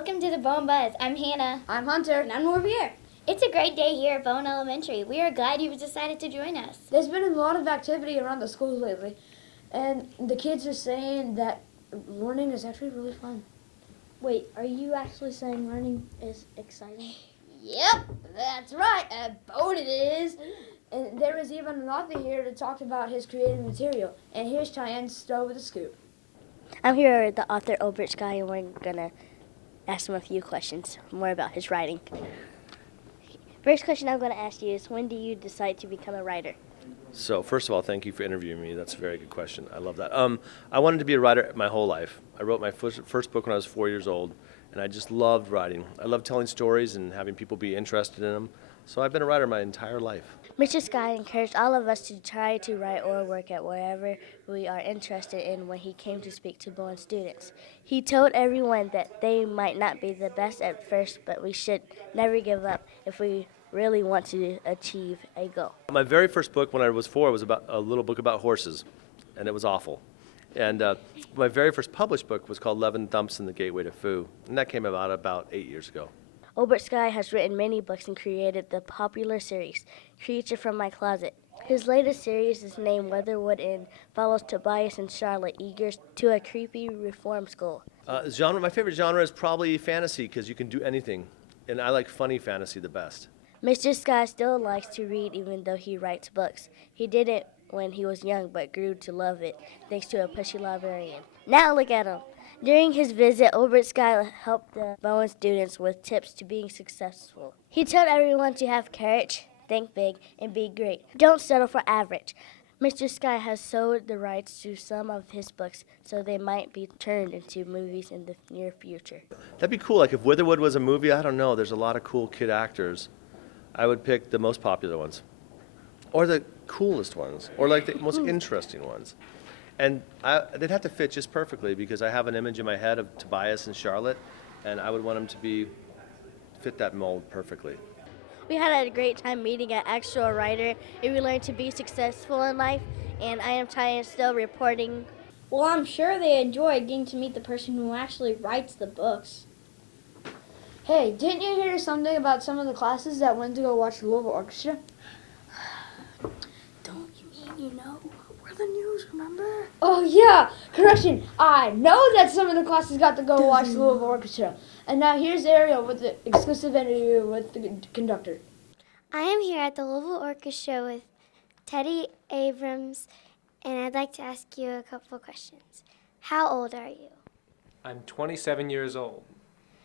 Welcome to the Bowen Buzz. I'm Hannah. I'm Hunter. And I'm Morbier. It's a great day here at Bowen Elementary. We are glad you've decided to join us. There's been a lot of activity around the school lately, and the kids are saying that learning is actually really fun. Wait, are you actually saying learning is exciting? Yep, that's right. At Bowen it is. And there is even an author here to talk about his creative material. And here's Cheyenne Stowe with a scoop. I'm here with the author Obert Sky, and we're going to ask him a few questions more about his writing. First question I'm going to ask you is, when do you decide to become a writer? So first of all, thank you for interviewing me. That's a very good question. I love that. I wanted to be a writer my whole life. I wrote my first book when I was 4 years old, and I just loved writing. I love telling stories and having people be interested in them. So I've been a writer my entire life. Mr. Sky encouraged all of us to try to write or work at wherever we are interested in when he came to speak to Bowen students. He told everyone that they might not be the best at first, but we should never give up if we really want to achieve a goal. My very first book when I was 4 was about a little book about horses, and it was awful. And my very first published book was called 11 Thumps in the Gateway to Foo, and that came about 8 years ago. Obert Sky has written many books and created the popular series, Creature from My Closet. His latest series is named Weatherwood and follows Tobias and Charlotte, eager to a creepy reform school. My favorite genre is probably fantasy because you can do anything, and I like funny fantasy the best. Mr. Sky still likes to read even though he writes books. He didn't when he was young but grew to love it thanks to a pushy librarian. Now look at him. During his visit, Obert Sky helped the Bowen students with tips to being successful. He told everyone to have courage, think big, and be great. Don't settle for average. Mr. Sky has sold the rights to some of his books, so they might be turned into movies in the near future. That'd be cool. Like if Weatherwood was a movie, I don't know. There's a lot of cool kid actors. I would pick the most popular ones, or the coolest ones, or like the most interesting ones. And they'd have to fit just perfectly because I have an image in my head of Tobias and Charlotte, and I would want them to fit that mold perfectly. We had a great time meeting an actual writer, and we learned to be successful in life, and I am Cheyenne still reporting. Well, I'm sure they enjoyed getting to meet the person who actually writes the books. Hey, didn't you hear something about some of the classes that went to go watch the Louisville Orchestra? Don't you mean you know? We're the news, remember? Oh, yeah. Correction. I know that some of the classes got to go watch the Louisville Orchestra. And now here's Ariel with the exclusive interview with the conductor. I am here at the Louisville Orchestra with Teddy Abrams, and I'd like to ask you a couple of questions. How old are you? I'm 27 years old.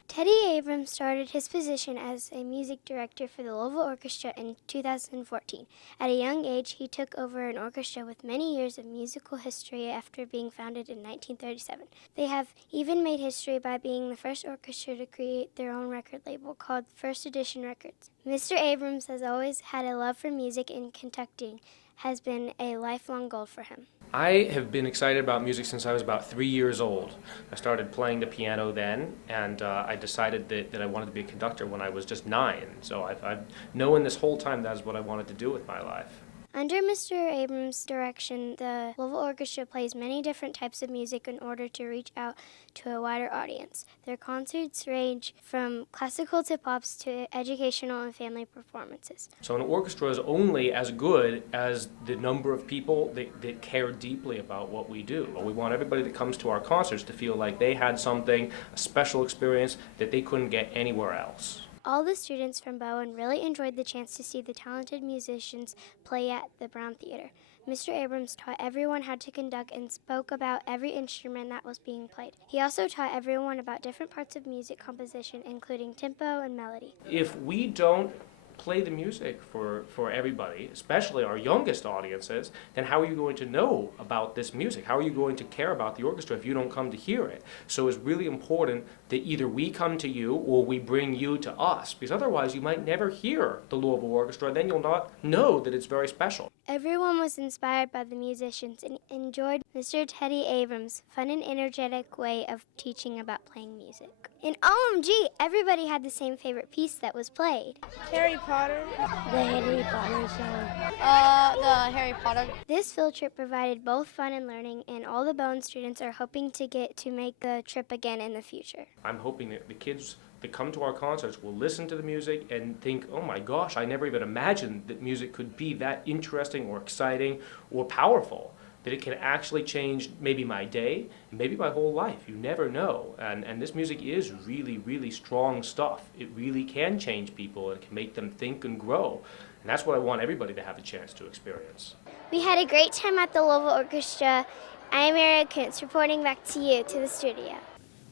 Teddy Abrams started his position as a music director for the Louisville Orchestra in 2014. At a young age, he took over an orchestra with many years of musical history after being founded in 1937. They have even made history by being the first orchestra to create their own record label called First Edition Records. Mr. Abrams has always had a love for music, and conducting has been a lifelong goal for him. I have been excited about music since I was about 3 years old. I started playing the piano then, and I decided that I wanted to be a conductor when I was just 9. So I've known this whole time that's what I wanted to do with my life. Under Mr. Abrams' direction, the Louisville Orchestra plays many different types of music in order to reach out to a wider audience. Their concerts range from classical to pops to educational and family performances. So an orchestra is only as good as the number of people that care deeply about what we do. We want everybody that comes to our concerts to feel like they had something, a special experience that they couldn't get anywhere else. All the students from Bowen really enjoyed the chance to see the talented musicians play at the Brown Theater. Mr. Abrams taught everyone how to conduct and spoke about every instrument that was being played. He also taught everyone about different parts of music composition, including tempo and melody. If we don't play the music for everybody, especially our youngest audiences, then how are you going to know about this music? How are you going to care about the orchestra if you don't come to hear it? So it's really important that either we come to you or we bring you to us, because otherwise you might never hear the Louisville Orchestra, then you'll not know that it's very special. Everyone was inspired by the musicians and enjoyed Mr. Teddy Abrams' fun and energetic way of teaching about playing music. And OMG, everybody had the same favorite piece that was played. Harry Potter. The Harry Potter song. The Harry Potter. This field trip provided both fun and learning, and all the Bowen students are hoping to get to make the trip again in the future. I'm hoping that the kids that come to our concerts will listen to the music and think, oh my gosh, I never even imagined that music could be that interesting or exciting or powerful, that it can actually change maybe my day, maybe my whole life. You never know. And this music is really, really strong stuff. It really can change people and can make them think and grow. And that's what I want everybody to have a chance to experience. We had a great time at the Louisville Orchestra. I am Ariel Kuntz, reporting back to you, to the studio.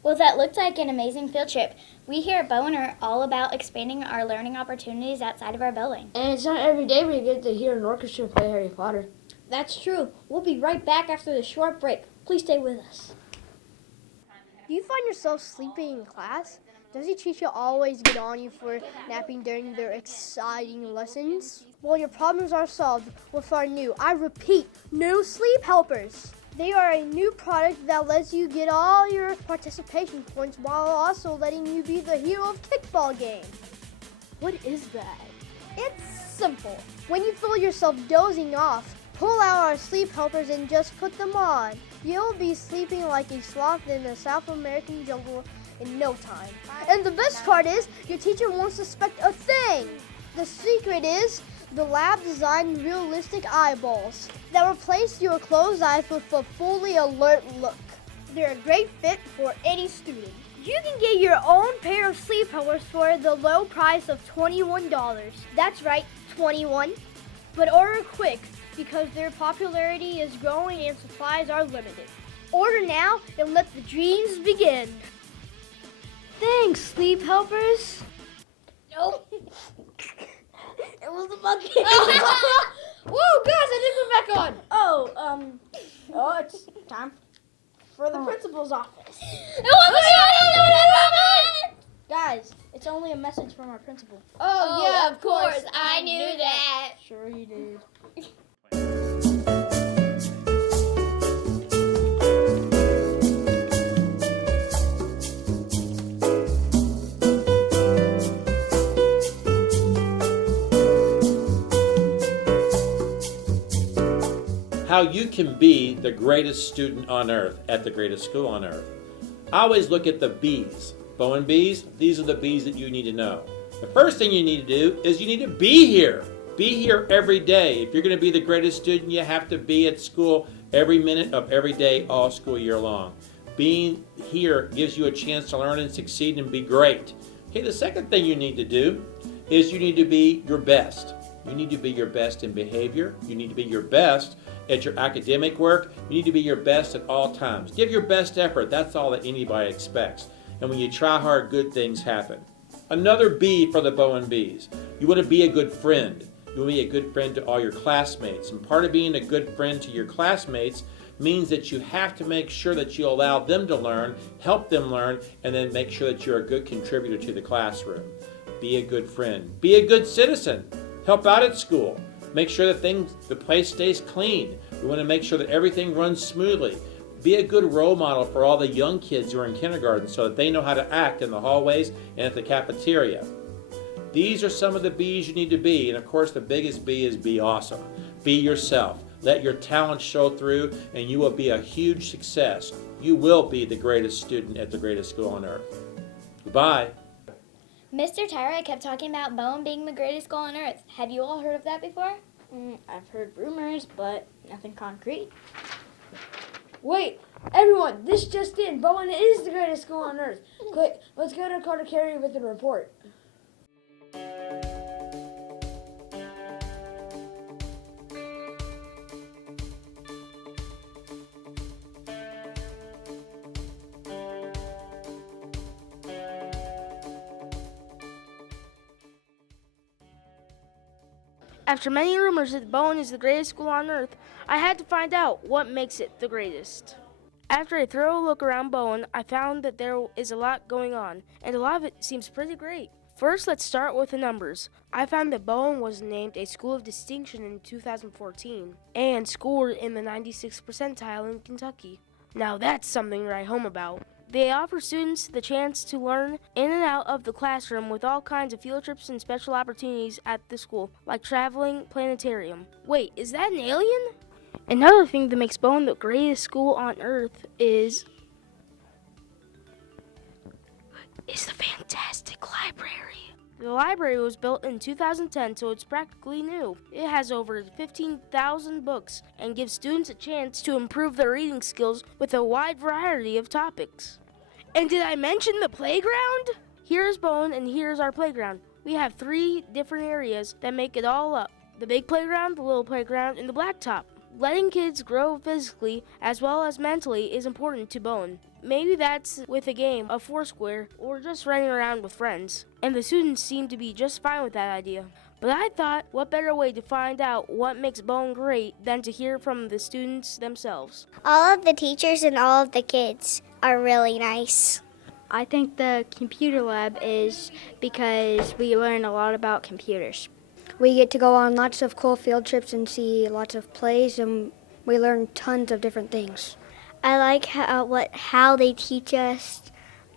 Well, that looked like an amazing field trip. We here at Bowen are all about expanding our learning opportunities outside of our building. And it's not every day we get to hear an orchestra play Harry Potter. That's true. We'll be right back after the short break. Please stay with us. Do you find yourself sleeping in class? Does your teacher always get on you for napping during their exciting lessons? Well, your problems are solved with our new, I repeat, new sleep helpers. They are a new product that lets you get all your participation points while also letting you be the hero of kickball game. What is that? It's simple. When you feel yourself dozing off, pull out our sleep helpers and just put them on. You'll be sleeping like a sloth in the South American jungle in no time. And the best part is, your teacher won't suspect a thing. The secret is the lab-designed realistic eyeballs that replace your closed eyes with a fully alert look. They're a great fit for any student. You can get your own pair of sleep helpers for the low price of $21. That's right, 21. But order quick because their popularity is growing and supplies are limited. Order now and let the dreams begin. Thanks, sleep helpers. Nope. It was a monkey. Whoa, guys, I didn't put back on. Oh, it's time for the principal's office. Guys, it's only a message from our principal. Oh, yeah, of course. I knew that. Sure you did. How you can be the greatest student on earth at the greatest school on earth. I always look at the B's. Bowen B's, these are the B's that you need to know. The first thing you need to do is you need to be here. Be here every day. If you're going to be the greatest student, you have to be at school every minute of every day, all school year long. Being here gives you a chance to learn and succeed and be great. Okay, the second thing you need to do is you need to be your best. You need to be your best in behavior. You need to be your best at your academic work. You need to be your best at all times. Give your best effort. That's all that anybody expects. And when you try hard, good things happen. Another B for the Bowen B's. You want to be a good friend. You want to be a good friend to all your classmates. And part of being a good friend to your classmates means that you have to make sure that you allow them to learn, help them learn, and then make sure that you're a good contributor to the classroom. Be a good friend. Be a good citizen. Help out at school. Make sure that the place stays clean. We want to make sure that everything runs smoothly. Be a good role model for all the young kids who are in kindergarten so that they know how to act in the hallways and at the cafeteria. These are some of the B's you need to be. And of course, the biggest B is be awesome. Be yourself. Let your talent show through and you will be a huge success. You will be the greatest student at the greatest school on earth. Goodbye. Mr. Tyra kept talking about Bowen being the greatest school on earth. Have you all heard of that before? I've heard rumors, but nothing concrete. Wait, everyone, this just in. Bowen is the greatest school on earth. Quick, let's go to Carter Carey with the report. After many rumors that Bowen is the greatest school on earth, I had to find out what makes it the greatest. After a thorough look around Bowen, I found that there is a lot going on, and a lot of it seems pretty great. First, let's start with the numbers. I found that Bowen was named a School of Distinction in 2014 and scored in the 96th percentile in Kentucky. Now that's something to write home about. They offer students the chance to learn in and out of the classroom with all kinds of field trips and special opportunities at the school, like traveling planetarium. Wait, is that an alien? Another thing that makes Bowen the greatest school on earth is the fantastic library. The library was built in 2010, so it's practically new. It has over 15,000 books and gives students a chance to improve their reading skills with a wide variety of topics. And did I mention the playground? Here's Bowen and here's our playground. We have 3 different areas that make it all up. The big playground, the little playground, and the blacktop. Letting kids grow physically as well as mentally is important to Bowen. Maybe that's with a game of Foursquare or just running around with friends. And the students seem to be just fine with that idea. But I thought, what better way to find out what makes Bowen great than to hear from the students themselves. All of the teachers and all of the kids are really nice. I think the computer lab is because we learn a lot about computers. We get to go on lots of cool field trips and see lots of plays, and we learn tons of different things. I like how they teach us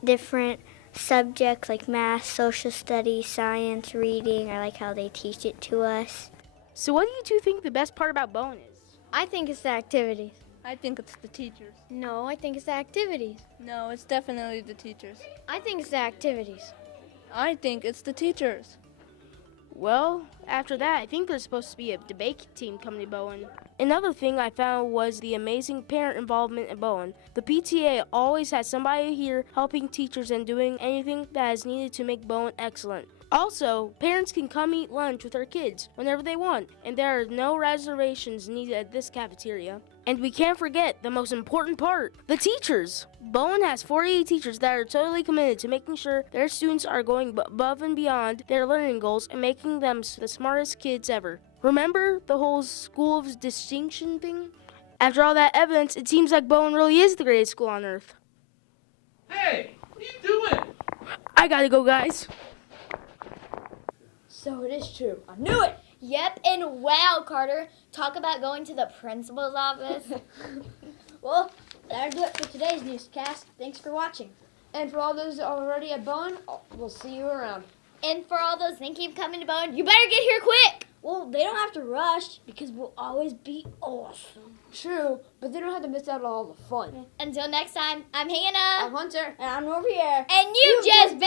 different subjects like math, social studies, science, reading. I like how they teach it to us. So what do you two think the best part about Bowen is? I think it's the activities. I think it's the teachers. No, I think it's the activities. No, it's definitely the teachers. I think it's the activities. I think it's the teachers. Well, after that, I think there's supposed to be a debate team coming to Bowen. Another thing I found was the amazing parent involvement in Bowen. The PTA always has somebody here helping teachers and doing anything that is needed to make Bowen excellent. Also, parents can come eat lunch with their kids whenever they want, and there are no reservations needed at this cafeteria. And we can't forget the most important part, the teachers. Bowen has 48 teachers that are totally committed to making sure their students are going above and beyond their learning goals and making them the smartest kids ever. Remember the whole School of Distinction thing? After all that evidence, it seems like Bowen really is the greatest school on earth. Hey, what are you doing? I gotta go, guys. So it is true. I knew it! Yep, and wow, Carter, talk about going to the principal's office. Well, that'll do it for today's newscast. Thanks for watching. And for all those already at Bowen, we'll see you around. And for all those thinking of coming to Bowen, you better get here quick. Well, they don't have to rush because we'll always be awesome. True, but they don't have to miss out on all the fun. Until next time, I'm Hannah. I'm Hunter. And I'm over here. And you just